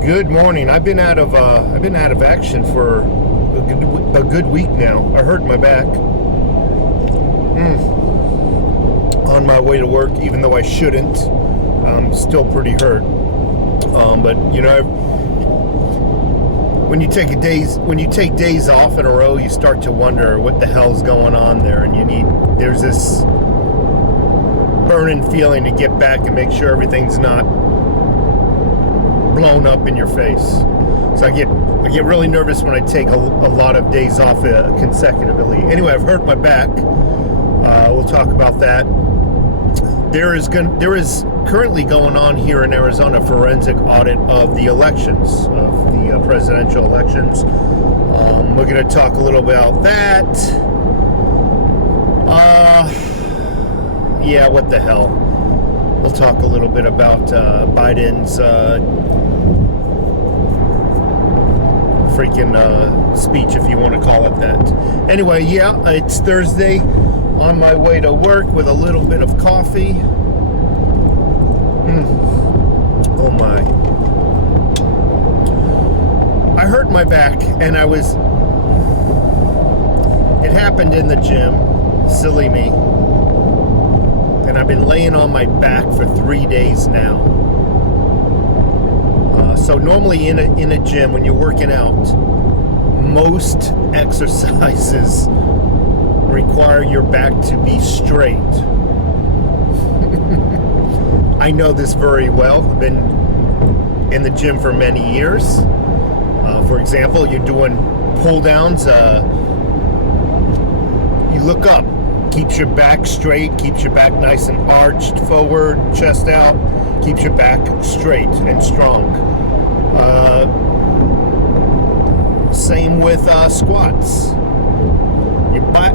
Good morning. I've been out of action for a good week now. I hurt my back on my way to work, even though I shouldn't. I'm still pretty hurt. But when you take days off in a row, you start to wonder what the hell's going on there, and there's this burning feeling to get back and make sure everything's not blown up in your face. So I get really nervous when I take a lot of days off consecutively. Anyway, I've hurt my back. We'll talk about that. There is currently going on here in Arizona a forensic audit of the elections, of the presidential elections. We're going to talk a little bit about that. Yeah, what the hell. We'll talk a little bit about Biden's freaking speech, if you want to call it that. Anyway, yeah, it's Thursday, on my way to work with a little bit of coffee. Oh my. I hurt my back, and it happened in the gym. Silly me. And I've been laying on my back for 3 days now. So normally in a gym, when you're working out, most exercises require your back to be straight. I know this very well. I've been in the gym for many years. For example, you're doing pull downs. You look up. Keeps your back straight, keeps your back nice and arched forward, chest out, keeps your back straight and strong. Same with squats.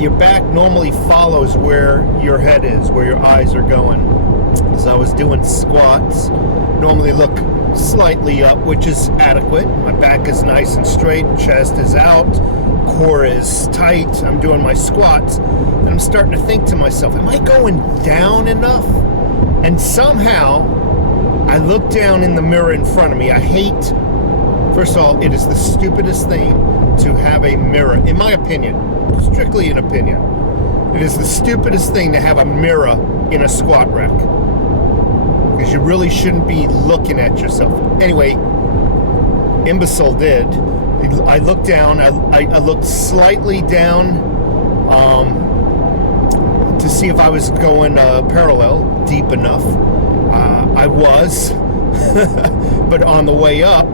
Your back normally follows where your head is, where your eyes are going. So I was doing squats, normally look slightly up, which is adequate. My back is nice and straight, chest is out, core is tight. I'm doing my squats, and I'm starting to think to myself, am I going down enough? And somehow I look down in the mirror in front of me. First of all, it is the stupidest thing to have a mirror, in my opinion, strictly an opinion. It is the stupidest thing to have a mirror in a squat rack, because you really shouldn't be looking at yourself. Anyway, imbecile did. I looked down. I looked slightly down to see if I was going parallel, deep enough. I was, but on the way up,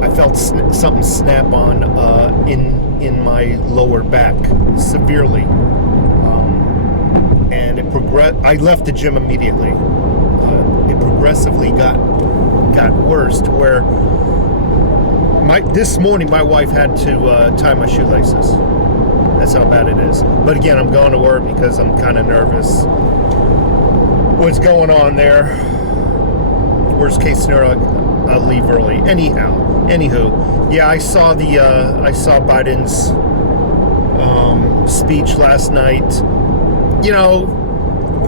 I felt something snap on in my lower back severely, and it progressed. I left the gym immediately. It progressively got worse to where this morning my wife had to tie my shoelaces. That's how bad it is. But again, I'm going to work because I'm kind of nervous. What's going on there? Worst case scenario, I'll leave early. Anywho, yeah, I saw Biden's speech last night.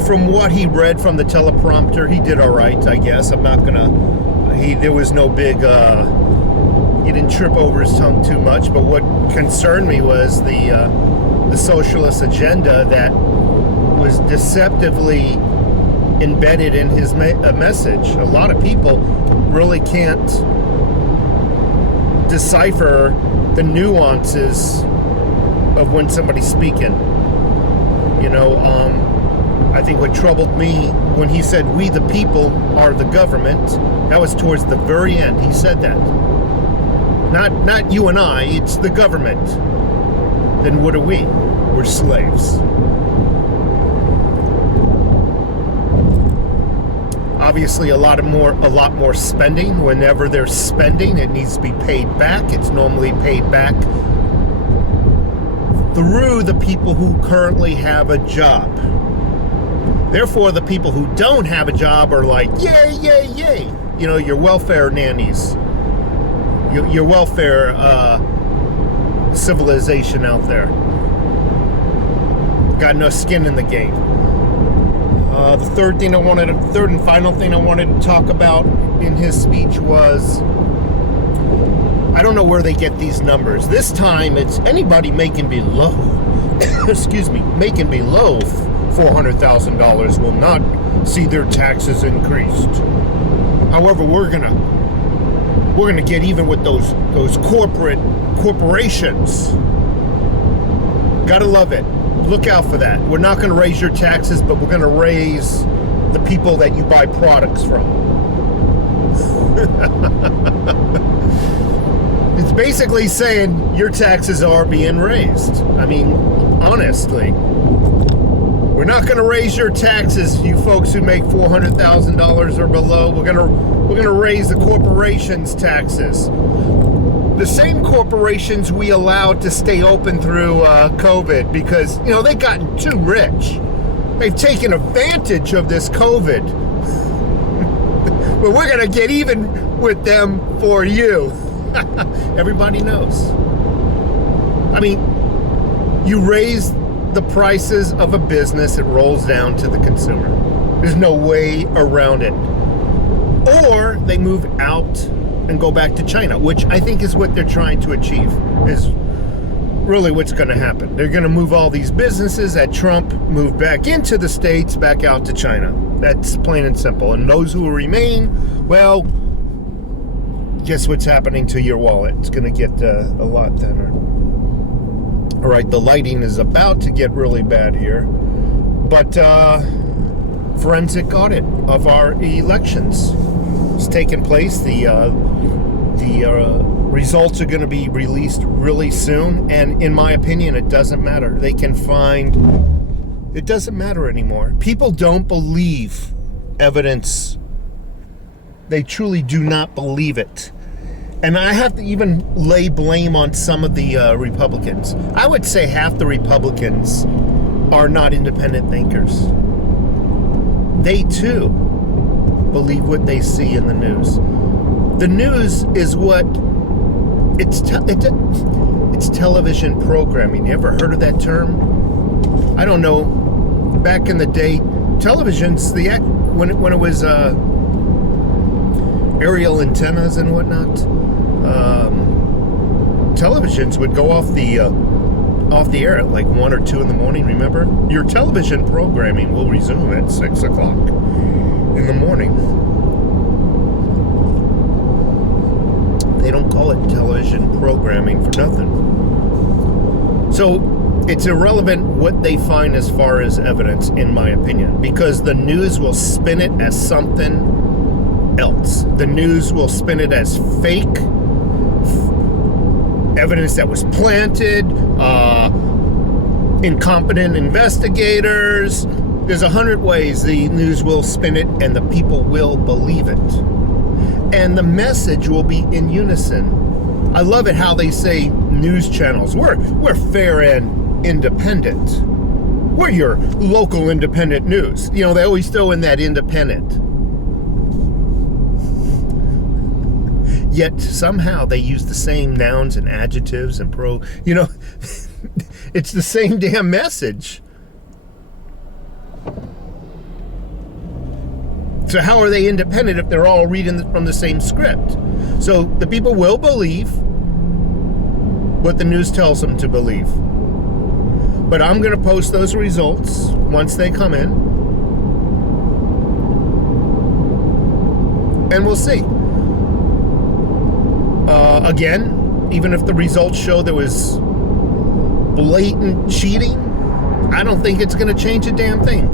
From what he read from the teleprompter, he did all right, I guess. There was no big, he didn't trip over his tongue too much, but what concerned me was the socialist agenda that was deceptively embedded in his message. A lot of people really can't decipher the nuances of when somebody's speaking. I think what troubled me when he said, "We the people are the government," that was towards the very end. He said that. Not you and I, it's the government. Then what are we? We're slaves. Obviously, a lot more spending. Whenever there's spending, it needs to be paid back. It's normally paid back through the people who currently have a job. Therefore, the people who don't have a job are like, yay, yay, yay. Your welfare nannies. Your welfare civilization out there. Got no skin in the game. The third and final thing I wanted to talk about in his speech was, I don't know where they get these numbers. This time it's anybody making below, excuse me, making below $400,000 will not see their taxes increased. However, we're gonna get even with those corporations. Gotta love it. Look out for that. We're not gonna raise your taxes, but we're gonna raise the people that you buy products from. It's basically saying your taxes are being raised. I mean, honestly, we're not going to raise your taxes, you folks who make $400,000 or below. We're going to raise the corporations' taxes. The same corporations we allowed to stay open through COVID because, you know, they've gotten too rich. They've taken advantage of this COVID. But we're going to get even with them for you. Everybody knows. I mean, you raise the prices of a business, it rolls down to the consumer. There's no way around it. Or they move out and go back to China, which I think is what they're trying to achieve, is really what's going to happen. They're going to move all these businesses that Trump moved back into the States, back out to China. That's plain and simple. And those who remain, well, guess what's happening to your wallet? It's going to get a lot thinner. All right, the lighting is about to get really bad here. But forensic audit of our elections is taking place. The results are going to be released really soon. And in my opinion, it doesn't matter. They can find... It doesn't matter anymore. People don't believe evidence. They truly do not believe it. And I have to even lay blame on some of the Republicans. I would say half the Republicans are not independent thinkers. They too believe what they see in the news. The news is what it's television programming. You ever heard of that term? I don't know. Back in the day, television's when it was aerial antennas and whatnot. Televisions would go off the air at like 1 or 2 in the morning. Remember, your television programming will resume at 6 o'clock in the morning. They don't call it television programming for nothing. So it's irrelevant what they find as far as evidence, in my opinion, because the news will spin it as something else. The news will spin it as fake evidence that was planted, incompetent investigators. There's 100 ways the news will spin it, and the people will believe it. And the message will be in unison. I love it how they say news channels. We're fair and independent. We're your local independent news. You know, they always throw in that independent. Yet somehow they use the same nouns and adjectives and you know, it's the same damn message. So how are they independent if they're all reading from the same script? So the people will believe what the news tells them to believe. But I'm going to post those results once they come in. And we'll see. Again, even if the results show there was blatant cheating, I don't think it's going to change a damn thing.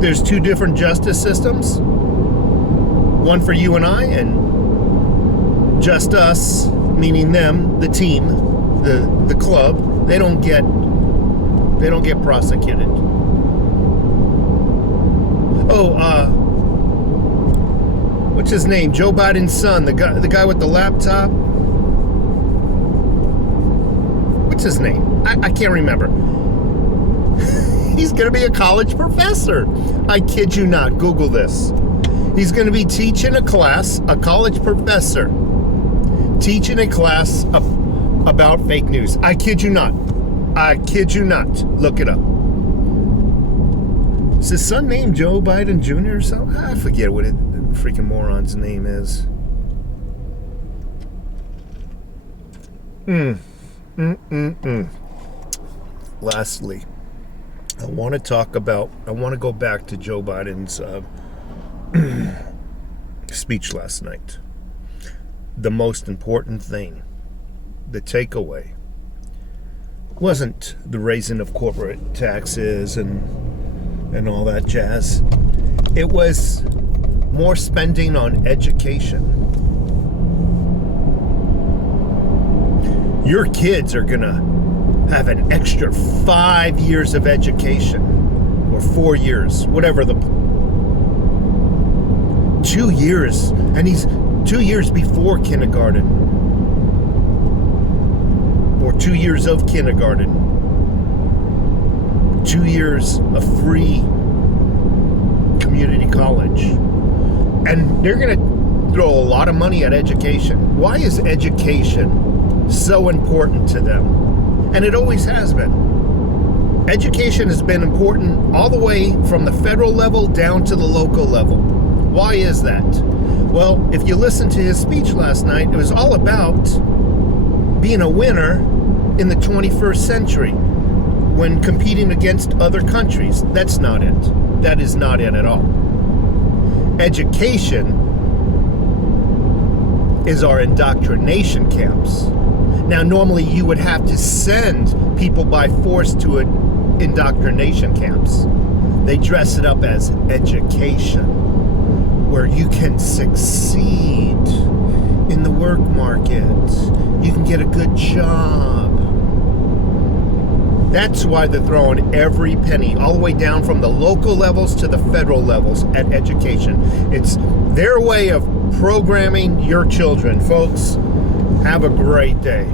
There's 2 different justice systems. One for you and I, and just us, meaning them, the team, the club. They don't get prosecuted. What's his name? Joe Biden's son, the guy with the laptop. What's his name? I can't remember. He's going to be a college professor. I kid you not. Google this. He's going to be teaching a class, a college professor, teaching a class about fake news. I kid you not. I kid you not. Look it up. Is his son named Joe Biden Jr. or something? I forget what the freaking moron's name is. Lastly, I want to go back to Joe Biden's speech last night. The most important thing, the takeaway, wasn't the raising of corporate taxes and all that jazz. It was more spending on education. Your kids are gonna have an extra 5 years of education, or 4 years, whatever 2 years, and he's 2 years before kindergarten, or 2 years of kindergarten, 2 years of free community college, and they're gonna throw a lot of money at education. Why is education so important to them? And it always has been. Education has been important all the way from the federal level down to the local level. Why is that? Well, if you listen to his speech last night, it was all about being a winner in the 21st century when competing against other countries. That's not it. That is not it at all. Education is our indoctrination camps. Now, normally you would have to send people by force to indoctrination camps. They dress it up as education, where you can succeed in the work market. You can get a good job. That's why they're throwing every penny, all the way down from the local levels to the federal levels, at education. It's their way of programming your children. Folks, have a great day.